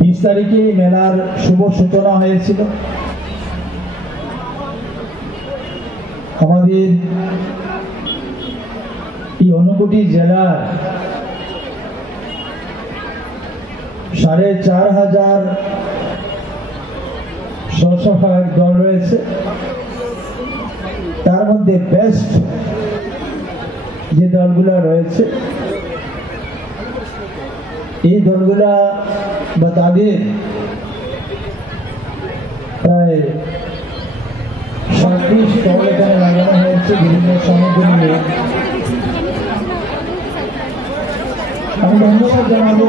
20 তারিখে মেলার শুভ সূচনা হয়েছিল। আমাদের এই ঊনকোটি জেলার 4500 স্বসহায়ক দল রয়েছে। তার মধ্যে বেস্ট যে দলগুলো রয়েছে এই দলগুলা বা তাদের প্রায় 37 স্টল এখানে লাগানো হয়েছে বিভিন্ন সামগ্রী নিয়ে। আমি ধন্যবাদ জানাবো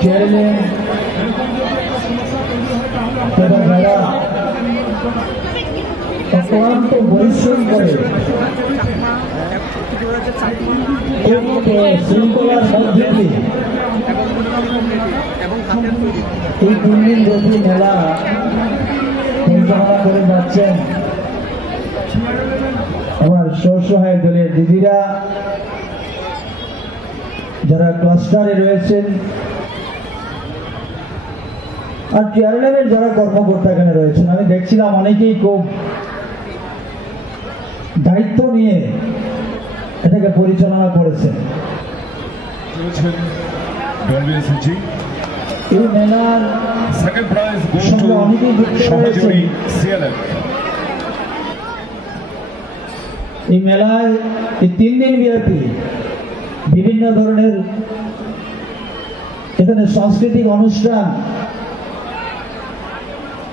চেয়ারম্যান তথা যারা অক্লান্ত পরিশ্রম করে শৃঙ্খলার মধ্যে দিয়ে এই 3 দিন ব্যাপী মেলা পরিচালনা করে যাচ্ছেন আমার স্বসহায়ক দলের দিদিরা, যারা ক্লাস্টারে রয়েছেন, আর চেয়ারম্যানের যারা কর্মকর্তা এখানে রয়েছেন। আমি দেখছিলাম অনেকেই খুব দায়িত্ব নিয়ে এটাকে পরিচালনা করেছেন। এই মেলার সঙ্গে অনেকেই যুক্ত রয়েছে। এই মেলায় এই 3 দিন ব্যাপী বিভিন্ন ধরনের এখানে সাংস্কৃতিক অনুষ্ঠান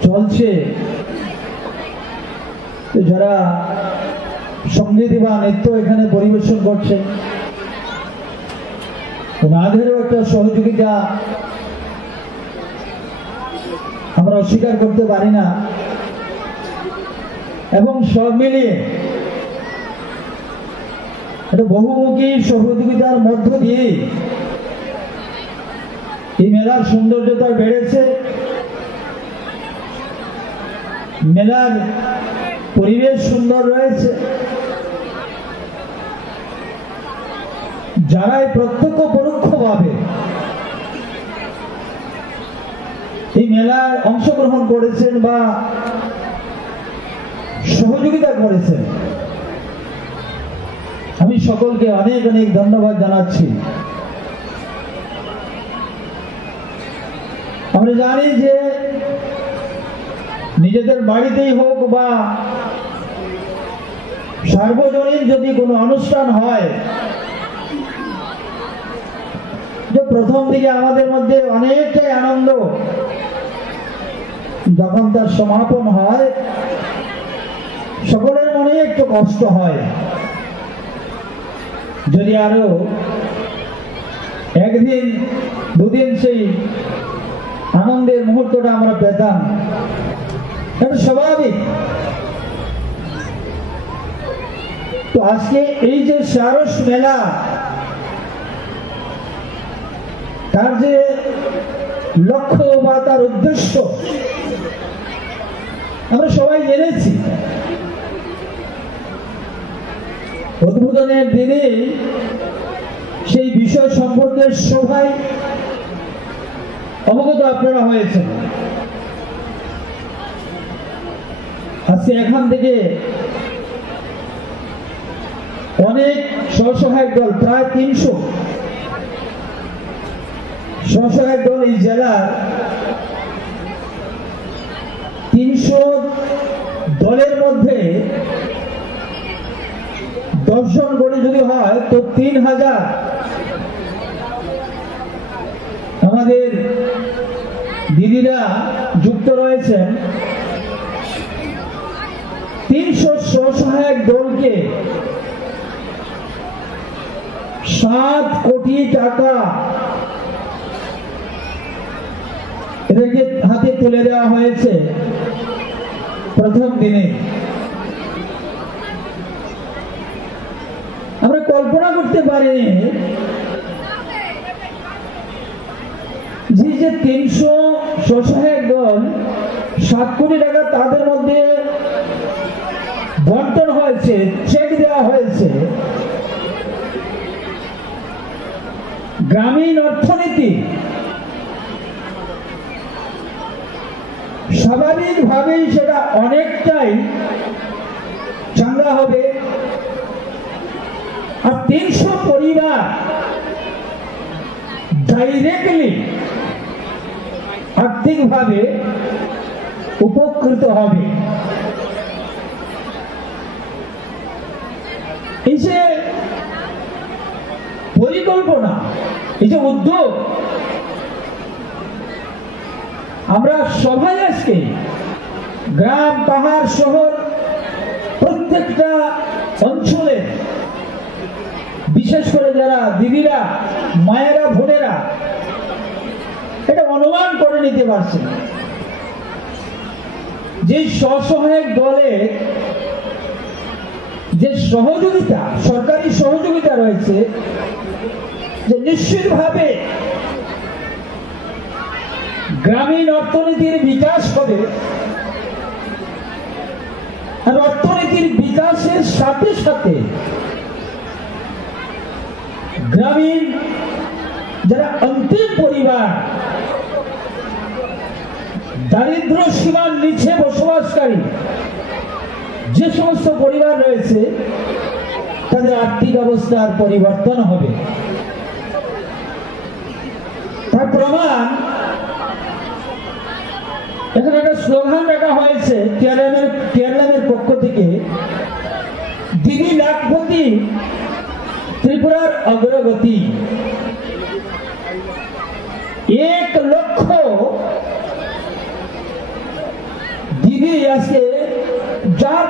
চলছে। যারা সঙ্গীত বা নৃত্য এখানে পরিবেশন করছে, ওনাদেরও একটা সহযোগিতা আমরা অস্বীকার করতে পারি না। এবং সব মিলিয়ে একটা বহুমুখী সহযোগিতার মধ্য দিয়ে এই মেলার সৌন্দর্যতা বেড়েছে। মেলার পরিবেশ সুন্দর রয়েছে। যারাই প্রত্যক্ষ পরোক্ষভাবে এই মেলায় অংশগ্রহণ করেছেন বা সহযোগিতা করেছেন, আমি সকলকে অনেক অনেক ধন্যবাদ জানাচ্ছি। আমরা জানি যে নিজেদের বাড়িতেই হোক বা সার্বজনীন যদি কোনো অনুষ্ঠান হয়, যে প্রথম দিকে আমাদের মধ্যে অনেকটাই আনন্দ, যখন তার সমাপন হয় সকলের মনে একটু কষ্ট হয়। যদি আরো 1 দিন 2 দিন সেই আনন্দের মুহূর্তটা আমরা পেতাম, এটা স্বাভাবিক। তো আজকে এই যে সারস মেলা, তার যে লক্ষ্য বা তার উদ্দেশ্য আমরা সবাই জেনেছি। উদ্বোধনের দিনে সেই বিষয় সম্পর্কে সবাই অবগত আপনারা হয়েছেন। আজকে এখান থেকে অনেক স্বসহায়ক দল, প্রায় 300 স্বসহায়ক দল এই জেলার 300 দলের মধ্যে 10 জন করে যদি হয় তো 3000 আমাদের দিদিরা যুক্ত রয়েছেন। 300 স্বসহায়ক দলকে 7 কোটি টাকা এদেরকে হাতে তুলে দেওয়া হয়েছে প্রথম দিনে। আমরা কল্পনা করতে পারিনি যে 300 স্বসহায়ক দল 7 কোটি টাকা তাদের মধ্যে বন্টন হয়েছে, চেক দেওয়া হয়েছে। গ্রামীণ অর্থনীতি স্বাভাবিকভাবেই সেটা অনেকটাই চাঙ্গা হবে। আর 300 পরিবার ডাইরেক্টলি আর্থিকভাবে উপকৃত হবে। এই যে পরিকল্পনা, এই যে উদ্যোগ, আমরা সবাই আজকে গ্রাম, পাহাড়, শহর, প্রত্যেকটা অঞ্চলে, বিশেষ করে যারা দিদিরা, মায়েরা, বোনেরা এটা অনুমান করে নিতে পারছেন যে স্বসহায়ক দলে যে সহযোগিতা, সরকারি সহযোগিতা রয়েছে, যে নিশ্চিতভাবে গ্রামীণ অর্থনীতির বিকাশ হবে। আর অর্থনীতির বিকাশের সাথে সাথে গ্রামীণ যারা অন্তিম পরিবার, দারিদ্র সীমার নিচে বসবাসকারী যে সমস্ত পরিবার রয়েছে, তাদের আর্থিক অবস্থার পরিবর্তন হবে। তার প্রমাণ এখানে একটা স্লোগান রাখা হয়েছে কেরালামের পক্ষ থেকে, দিদি লাখপতি, ত্রিপুরার অগ্রগতি। 1 লক্ষ দিদি আজকে যার